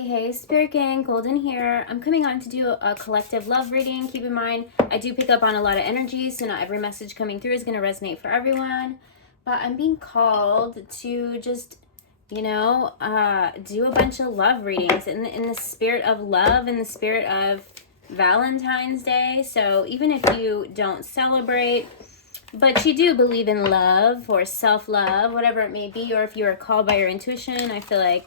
Hey, Spirit Gang, Golden here. I'm coming on to do a collective love reading. Keep in mind, I do pick up on a lot of energy, so not every message coming through is going to resonate for everyone. But I'm being called to just, do a bunch of love readings in the spirit of love, in the spirit of Valentine's Day. So even if you don't celebrate, but you do believe in love or self-love, whatever it may be, or if you are called by your intuition, I feel like,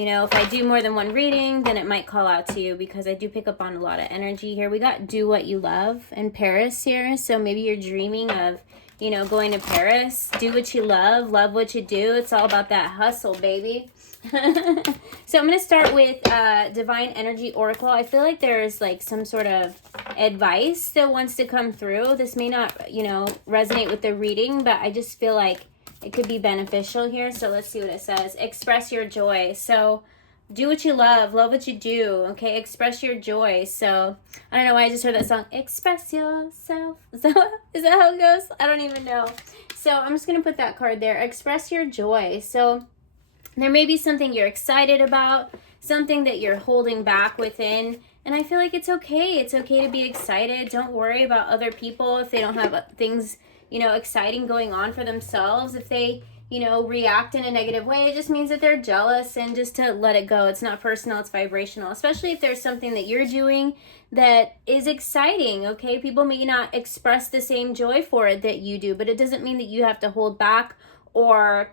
if I do more than one reading, then it might call out to you because I do pick up on a lot of energy here. We got Do What You Love in Paris here. So maybe you're dreaming of, going to Paris. Do what you love what you do. It's all about that hustle, baby. So I'm going to start with Divine Energy Oracle. I feel like there's like some sort of advice that wants to come through. This may not, resonate with the reading, but I just feel like it could be beneficial here. So let's see what it says. Express your joy. So do what you love what you do. Okay, express your joy. So I don't know why I just heard that song. Express yourself. Is that how it goes? I don't even know. So I'm just going to put that card there. Express your joy. So there may be something you're excited about, something that you're holding back within. And I feel like it's okay. It's okay to be excited. Don't worry about other people if they don't have things exciting going on for themselves. If they, react in a negative way, it just means that they're jealous, and just to let it go. It's not personal, it's vibrational, especially if there's something that you're doing that is exciting, okay? People may not express the same joy for it that you do, but it doesn't mean that you have to hold back or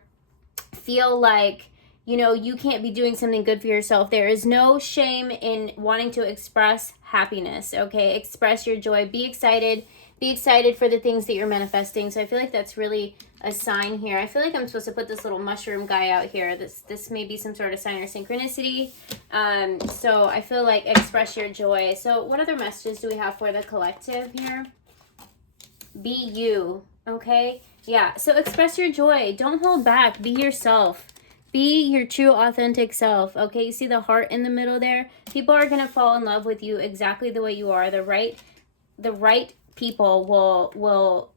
feel like, you can't be doing something good for yourself. There is no shame in wanting to express happiness, okay? Express your joy. Be excited. Be excited for the things that you're manifesting. So I feel like that's really a sign here. I feel like I'm supposed to put this little mushroom guy out here. This may be some sort of sign or synchronicity. So I feel like express your joy. So what other messages do we have for the collective here? Be you, okay? Yeah, so express your joy. Don't hold back. Be yourself. Be your true, authentic self, okay? You see the heart in the middle there? People are going to fall in love with you exactly the way you are. The right people will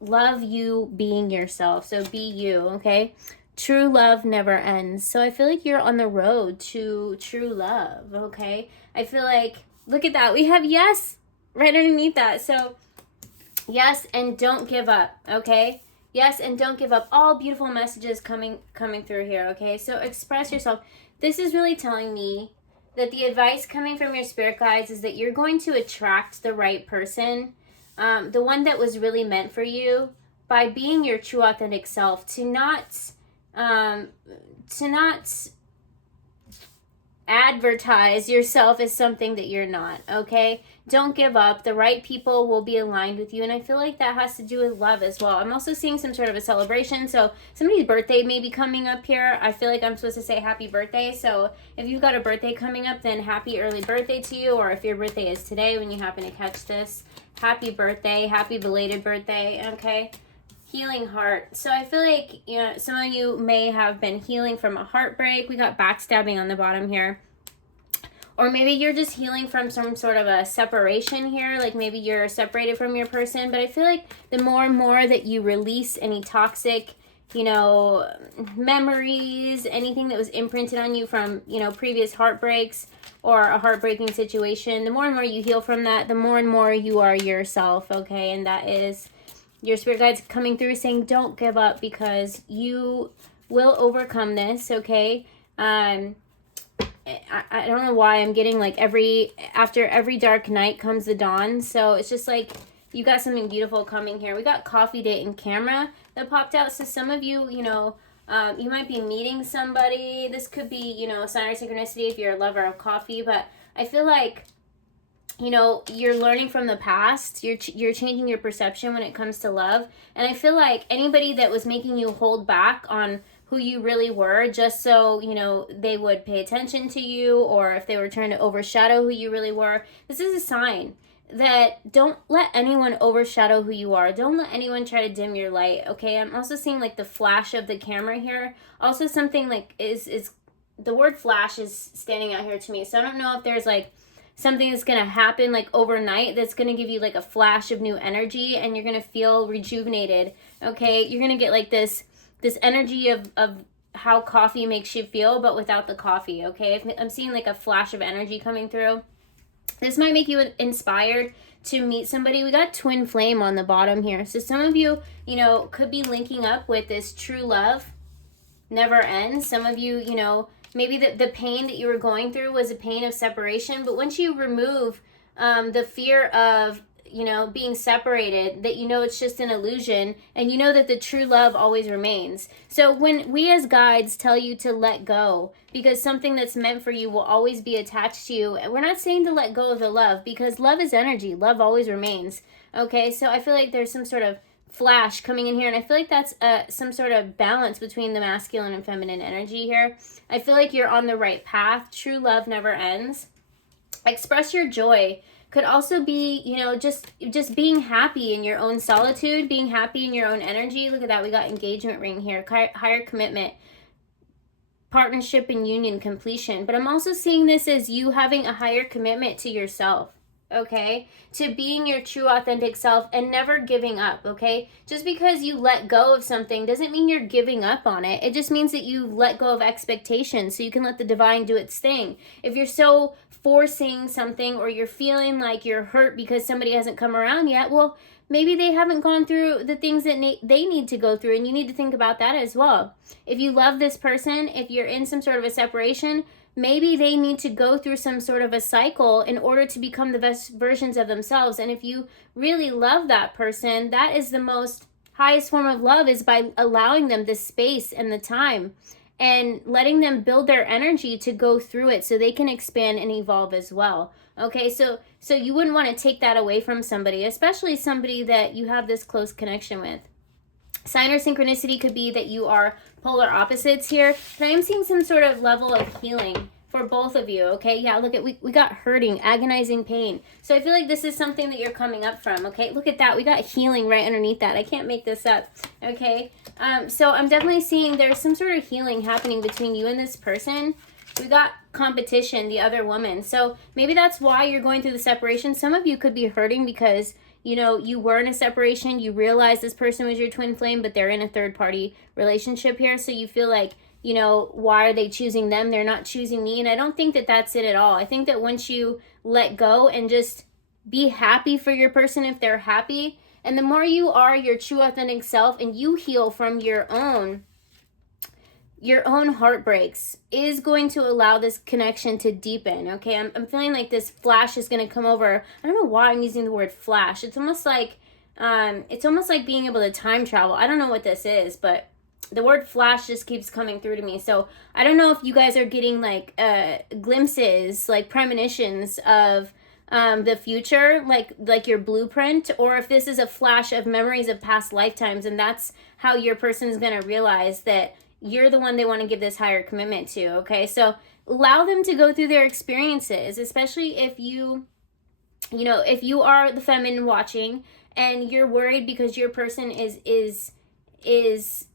love you being yourself. So be you, okay? True love never ends. So I feel like you're on the road to true love, okay? I feel like, look at that. We have yes right underneath that. So yes, and don't give up, okay? Yes, and don't give up. All beautiful messages coming through here, okay? So express yourself. This is really telling me that the advice coming from your spirit guides is that you're going to attract the right person, the one that was really meant for you, by being your true authentic self, to not advertise yourself as something that you're not, okay? Don't give up. The right people will be aligned with you, and I feel like that has to do with love as well. I'm also seeing some sort of a celebration, so somebody's birthday may be coming up here. I feel like I'm supposed to say happy birthday, so if you've got a birthday coming up, then happy early birthday to you, or if your birthday is today when you happen to catch this, happy birthday, happy belated birthday, okay? Healing heart. So I feel like, some of you may have been healing from a heartbreak. We got backstabbing on the bottom here. Or maybe you're just healing from some sort of a separation here. Like maybe you're separated from your person. But I feel like the more and more that you release any toxic, memories, anything that was imprinted on you from, previous heartbreaks or a heartbreaking situation, the more and more you heal from that, the more and more you are yourself, okay? And that is your spirit guides coming through saying don't give up, because you will overcome this, okay? I don't know why I'm getting like after every dark night comes the dawn. So it's just like you got something beautiful coming here. We got coffee date and camera that popped out. So some of you, you might be meeting somebody. This could be, a sign or synchronicity if you're a lover of coffee. But I feel like, you're learning from the past. You're changing your perception when it comes to love. And I feel like anybody that was making you hold back on who you really were, just so, they would pay attention to you, or if they were trying to overshadow who you really were, this is a sign that don't let anyone overshadow who you are. Don't let anyone try to dim your light, okay? I'm also seeing like the flash of the camera here. Also something like is the word flash is standing out here to me. So I don't know if there's like something that's going to happen like overnight that's going to give you like a flash of new energy, and you're going to feel rejuvenated, okay? You're going to get like this energy of how coffee makes you feel, but without the coffee, okay? I'm seeing like a flash of energy coming through. This might make you inspired to meet somebody. We got twin flame on the bottom here. So some of you, you know, could be linking up with this true love never ends. Some of you, you know, maybe the pain that you were going through was a pain of separation. But once you remove the fear of, you know, being separated, that you know it's just an illusion, and you know that the true love always remains. So when we as guides tell you to let go, because something that's meant for you will always be attached to you, we're not saying to let go of the love, because love is energy. Love always remains. Okay, so I feel like there's some sort of flash coming in here, and I feel like that's some sort of balance between the masculine and feminine energy here. I feel like you're on the right path. True love never ends. Express your joy. Could also be, you know, just being happy in your own solitude, being happy in your own energy. Look at that. We got engagement ring here. Higher commitment, partnership and union completion. But I'm also seeing this as you having a higher commitment to yourself, okay? To being your true authentic self and never giving up, okay? Just because you let go of something doesn't mean you're giving up on it. It just means that you let go of expectations so you can let the divine do its thing. If you're so forcing something, or you're feeling like you're hurt because somebody hasn't come around yet, well, maybe they haven't gone through the things that they need to go through, and you need to think about that as well. If you love this person, if you're in some sort of a separation, maybe they need to go through some sort of a cycle in order to become the best versions of themselves. And if you really love that person, that is the most highest form of love, is by allowing them the space and the time and letting them build their energy to go through it so they can expand and evolve as well. Okay, so you wouldn't want to take that away from somebody, especially somebody that you have this close connection with. Sign or synchronicity could be that you are polar opposites here, but I am seeing some sort of level of healing for both of you, okay? Yeah, look at, we got hurting, agonizing pain. So I feel like this is something that you're coming up from, okay? Look at that. We got healing right underneath that. I can't make this up, okay? So I'm definitely seeing there's some sort of healing happening between you and this person. We got competition, the other woman. So maybe that's why you're going through the separation. Some of you could be hurting because, you know, you were in a separation. You realized this person was your twin flame, but they're in a third-party relationship here. So you feel like, you know, why are they choosing them? They're not choosing me. And I don't think that that's it at all. I think that once you let go and just be happy for your person if they're happy, and the more you are your true authentic self and you heal from your own heartbreaks, is going to allow this connection to deepen, okay? I'm feeling like this flash is going to come over. I don't know why I'm using the word flash. It's almost like being able to time travel. I don't know what this is, but the word flash just keeps coming through to me. So I don't know if you guys are getting like glimpses, like premonitions of the future, like your blueprint, or if this is a flash of memories of past lifetimes, and that's how your person is going to realize that you're the one they want to give this higher commitment to, okay? So allow them to go through their experiences, especially if you know, if you are the feminine watching and you're worried because your person is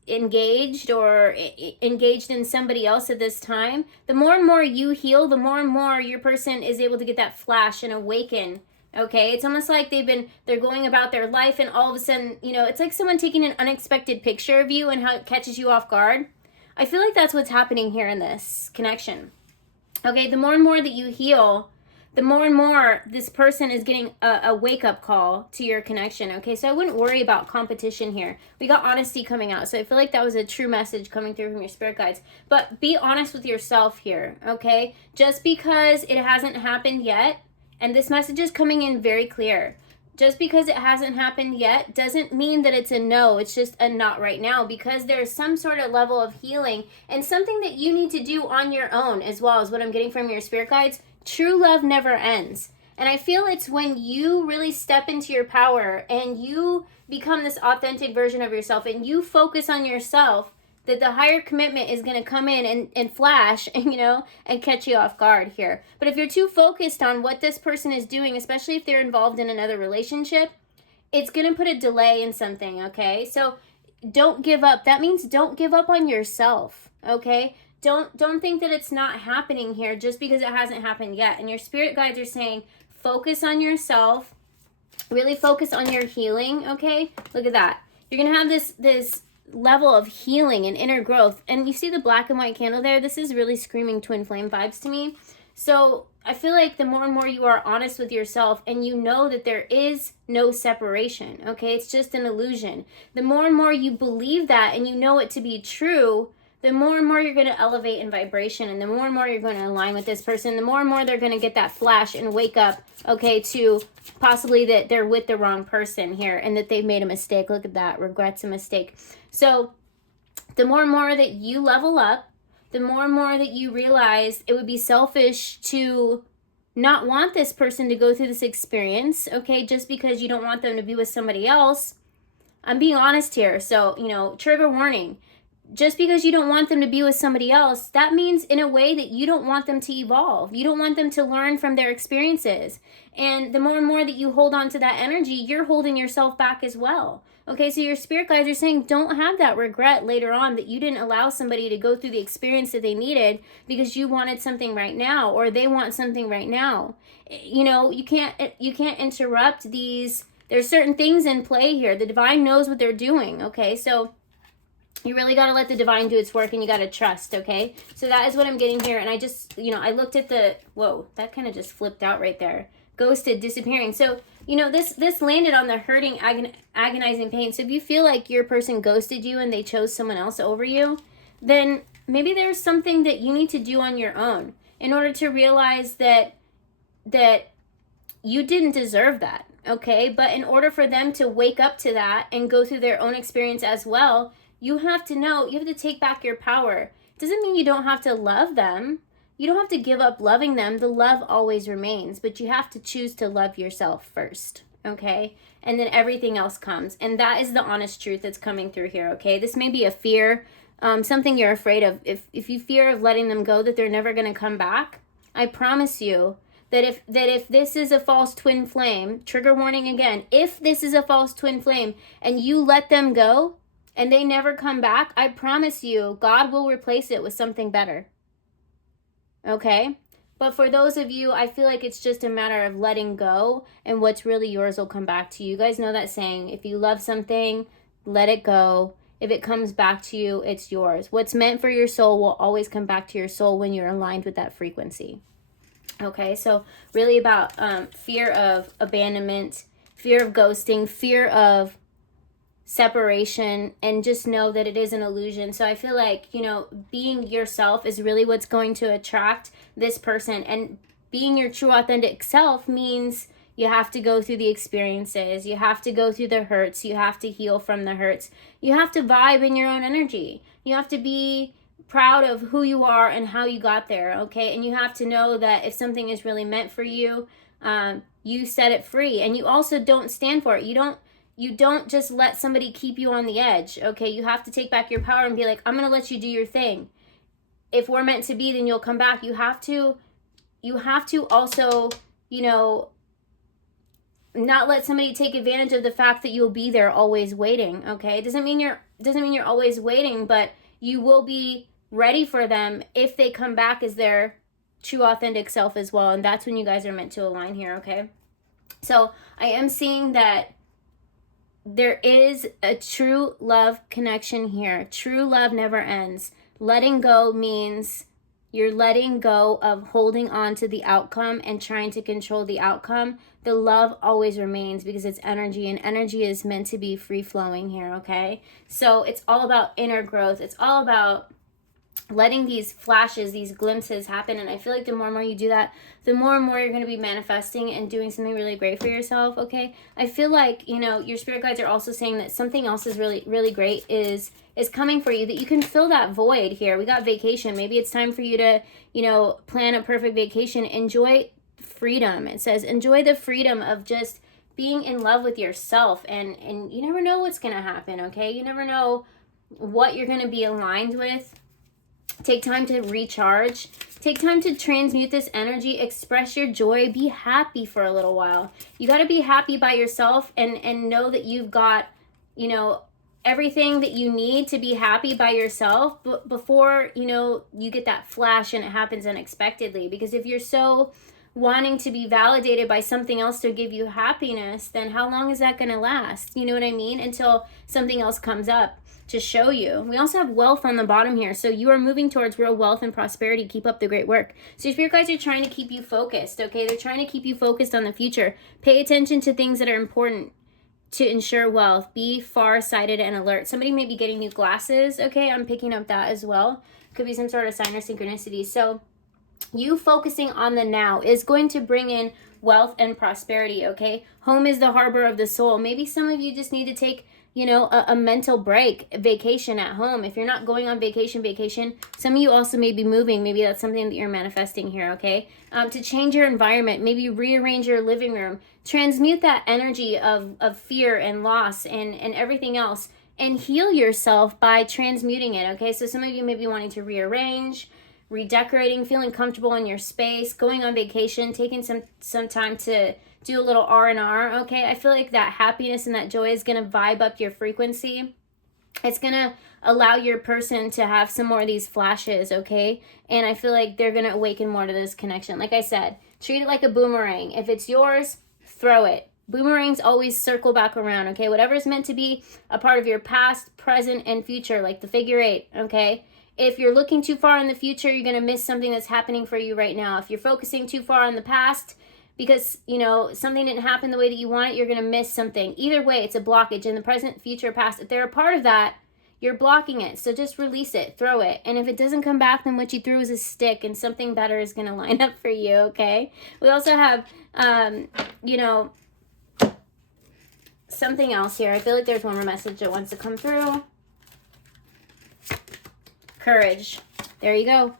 engaged or engaged in somebody else at this time. The more and more you heal, the more and more your person is able to get that flash and awaken. Okay, it's almost like they're going about their life, and all of a sudden, you know, it's like someone taking an unexpected picture of you and how it catches you off guard. I feel like that's what's happening here in this connection. Okay, the more and more that you heal, the more and more this person is getting a wake-up call to your connection, okay? So I wouldn't worry about competition here. We got honesty coming out, so I feel like that was a true message coming through from your spirit guides. But be honest with yourself here, okay? Just because it hasn't happened yet, and this message is coming in very clear, just because it hasn't happened yet doesn't mean that it's a no. It's just a not right now, because there's some sort of level of healing and something that you need to do on your own as well, as what I'm getting from your spirit guides. True love never ends. And I feel it's when you really step into your power and you become this authentic version of yourself and you focus on yourself, that the higher commitment is going to come in and flash and, you know, and catch you off guard here. But if you're too focused on what this person is doing, especially if they're involved in another relationship, it's going to put a delay in something, okay? So don't give up. That means don't give up on yourself, okay? Don't think that it's not happening here just because it hasn't happened yet. And your spirit guides are saying, focus on yourself, really focus on your healing, okay? Look at that. You're going to have this level of healing and inner growth. And you see the black and white candle there? This is really screaming twin flame vibes to me. So I feel like the more and more you are honest with yourself and you know that there is no separation, okay? It's just an illusion. The more and more you believe that and you know it to be true, the more and more you're going to elevate in vibration, and the more and more you're going to align with this person, the more and more they're going to get that flash and wake up, okay, to possibly that they're with the wrong person here and that they've made a mistake. Look at that. Regret's a mistake. So the more and more that you level up, the more and more that you realize it would be selfish to not want this person to go through this experience, okay, just because you don't want them to be with somebody else. I'm being honest here. So, you know, trigger warning. Just because you don't want them to be with somebody else, that means in a way that you don't want them to evolve. You don't want them to learn from their experiences. And the more and more that you hold on to that energy, you're holding yourself back as well. Okay, so your spirit guides are saying don't have that regret later on that you didn't allow somebody to go through the experience that they needed because you wanted something right now, or they want something right now. You know, you can't interrupt these. There's certain things in play here. The divine knows what they're doing, okay? So you really got to let the divine do its work, and you got to trust, okay? So that is what I'm getting here. And I just, you know, I looked at the, whoa, that kind of just flipped out right there. Ghosted, disappearing. So, you know, this landed on the hurting, agonizing pain. So if you feel like your person ghosted you and they chose someone else over you, then maybe there's something that you need to do on your own in order to realize that you didn't deserve that, okay? But in order for them to wake up to that and go through their own experience as well, you have to know, you have to take back your power. Doesn't mean you don't have to love them. You don't have to give up loving them. The love always remains, but you have to choose to love yourself first, okay? And then everything else comes. And that is the honest truth that's coming through here, okay? This may be a fear, something you're afraid of. If you fear of letting them go, that they're never going to come back, I promise you that if this is a false twin flame, trigger warning again, if this is a false twin flame and you let them go, and they never come back, I promise you, God will replace it with something better. Okay? But for those of you, I feel like it's just a matter of letting go, and what's really yours will come back to you. You guys know that saying, if you love something, let it go. If it comes back to you, it's yours. What's meant for your soul will always come back to your soul when you're aligned with that frequency. Okay? So really about fear of abandonment, fear of ghosting, fear of separation, and just know that it is an illusion. So I feel like, you know, being yourself is really what's going to attract this person, and being your true authentic self means you have to go through the experiences, you have to go through the hurts, you have to heal from the hurts, you have to vibe in your own energy, you have to be proud of who you are and how you got there, okay? And you have to know that if something is really meant for you, you set it free, and you also don't stand for it. You don't just let somebody keep you on the edge, okay? You have to take back your power and be like, I'm going to let you do your thing. If we're meant to be, then you'll come back. You have to also, you know, not let somebody take advantage of the fact that you'll be there always waiting, okay? It doesn't mean you're always waiting, but you will be ready for them if they come back as their true authentic self as well. And that's when you guys are meant to align here, okay? So I am seeing that there is a true love connection here. True love never ends. Letting go means you're letting go of holding on to the outcome and trying to control the outcome. The love always remains because it's energy, and energy is meant to be free-flowing here, okay? So it's all about inner growth. It's all about letting these flashes, these glimpses happen. And I feel like the more and more you do that, the more and more you're going to be manifesting and doing something really great for yourself, okay? I feel like, you know, your spirit guides are also saying that something else is really, really great is coming for you, that you can fill that void here. We got vacation. Maybe it's time for you to, you know, plan a perfect vacation. Enjoy freedom. It says enjoy the freedom of just being in love with yourself. And you never know what's going to happen, okay? You never know what you're going to be aligned with. Take time to recharge. Take time to transmute this energy. Express your joy. Be happy for a little while. You got to be happy by yourself and know that you've got, you know, everything that you need to be happy by yourself before, you know, you get that flash and it happens unexpectedly. Because if you're so wanting to be validated by something else to give you happiness, then how long is that going to last? You know what I mean? Until something else comes up. to show you. We also have wealth on the bottom here. So you are moving towards real wealth and prosperity. Keep up the great work. So your spirit guides are trying to keep you focused, okay? They're trying to keep you focused on the future. Pay attention to things that are important to ensure wealth. Be far-sighted and alert. Somebody may be getting new glasses, okay? I'm picking up that as well. Could be some sort of sign or synchronicity. So you focusing on the now is going to bring in wealth and prosperity, okay? Home is the harbor of the soul. Maybe some of you just need to take, you know, a mental break, a vacation at home. If you're not going on vacation, some of you also may be moving. Maybe that's something that you're manifesting here, okay? To change your environment, maybe rearrange your living room, transmute that energy of fear and loss and everything else, and heal yourself by transmuting it, okay? So some of you may be wanting to rearrange, redecorating, feeling comfortable in your space, going on vacation, taking some time to do a little R&R, okay? I feel like that happiness and that joy is going to vibe up your frequency. It's going to allow your person to have some more of these flashes, okay? And I feel like they're going to awaken more to this connection. Like I said, treat it like a boomerang. If it's yours, throw it. Boomerangs always circle back around, okay? Whatever is meant to be a part of your past, present, and future, like the figure 8, okay? If you're looking too far in the future, you're going to miss something that's happening for you right now. If you're focusing too far on the past because, you know, something didn't happen the way that you want it, you're going to miss something. Either way, it's a blockage in the present, future, past. If they're a part of that, you're blocking it. So just release it, throw it. And if it doesn't come back, then what you threw is a stick and something better is going to line up for you, okay? We also have, you know, something else here. I feel like there's one more message that wants to come through. Courage. There you go.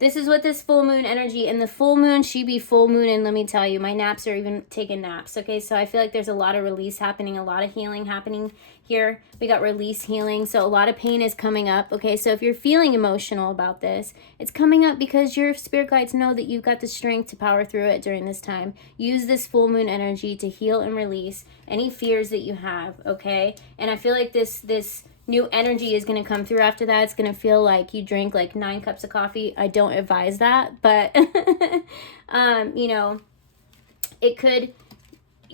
This is what this full moon energy, and the full moon, she be full moon, and let me tell you, my naps are even taking naps, okay? So I feel like there's a lot of release happening, a lot of healing happening here. We got release healing, so a lot of pain is coming up, okay? So if you're feeling emotional about this, it's coming up because your spirit guides know that you've got the strength to power through it during this time. Use this full moon energy to heal and release any fears that you have, okay? And I feel like this new energy is going to come through after that. It's going to feel like you drink like 9 cups of coffee. I don't advise that, but, you know, it could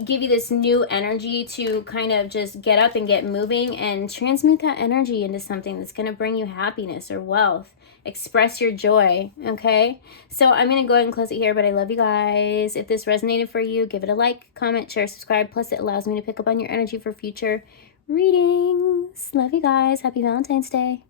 give you this new energy to kind of just get up and get moving and transmute that energy into something that's going to bring you happiness or wealth. Express your joy, okay? So I'm going to go ahead and close it here, but I love you guys. If this resonated for you, give it a like, comment, share, subscribe. Plus, it allows me to pick up on your energy for future readings. Love you guys. Happy Valentine's Day.